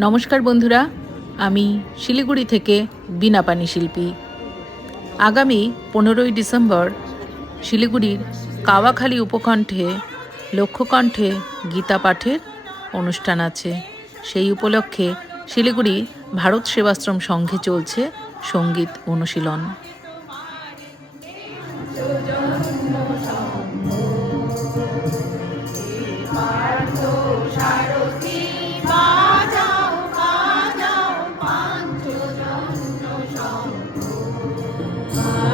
নমস্কার বন্ধুরা, আমি শিলিগুড়ি থেকে বিনা পানি শিল্পী। আগামী পনেরোই ডিসেম্বর শিলিগুড়ির কাওয়াখালী উপকণ্ঠে লক্ষ্যকণ্ঠে গীতা পাঠের অনুষ্ঠান আছে। সেই উপলক্ষে শিলিগুড়ি ভারত সেবাশ্রম সংঘে চলছে সংগীত অনুশীলন।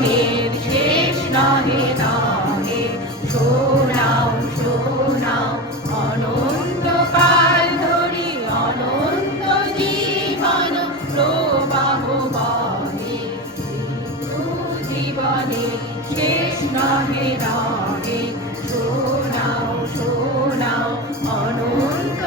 ননের শেষ নহে নহে। শোনাও শোনাও, অনন্ত পাল অনন্ত জীবন প্রবাহ বনে জীবনে শেষ নহে নহে। শোনাও শোনাও, অনন্ত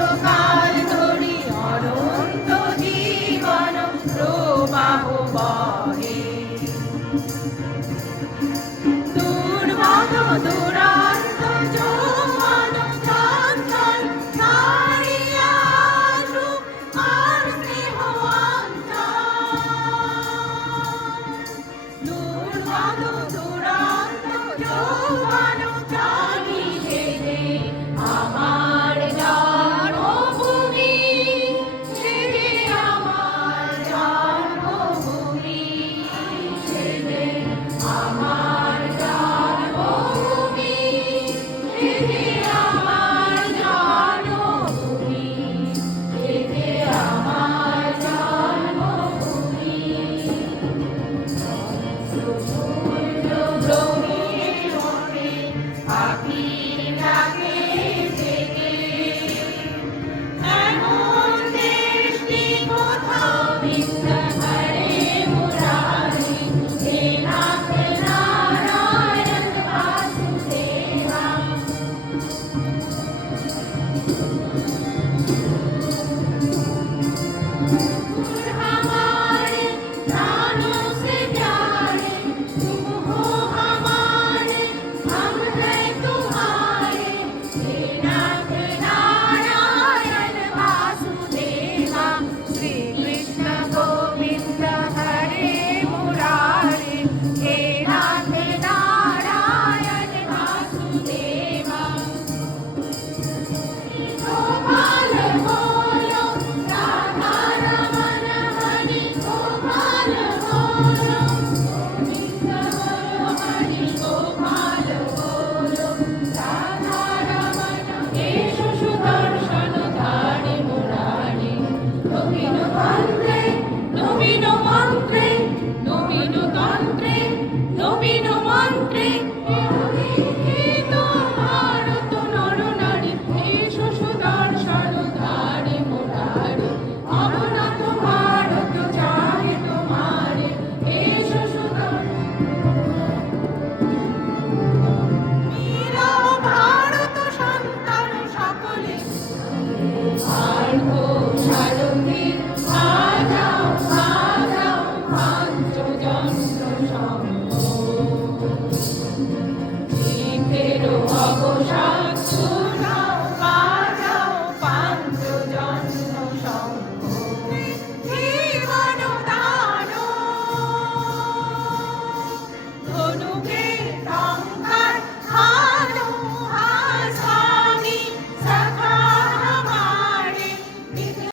Obrigado! Yeah.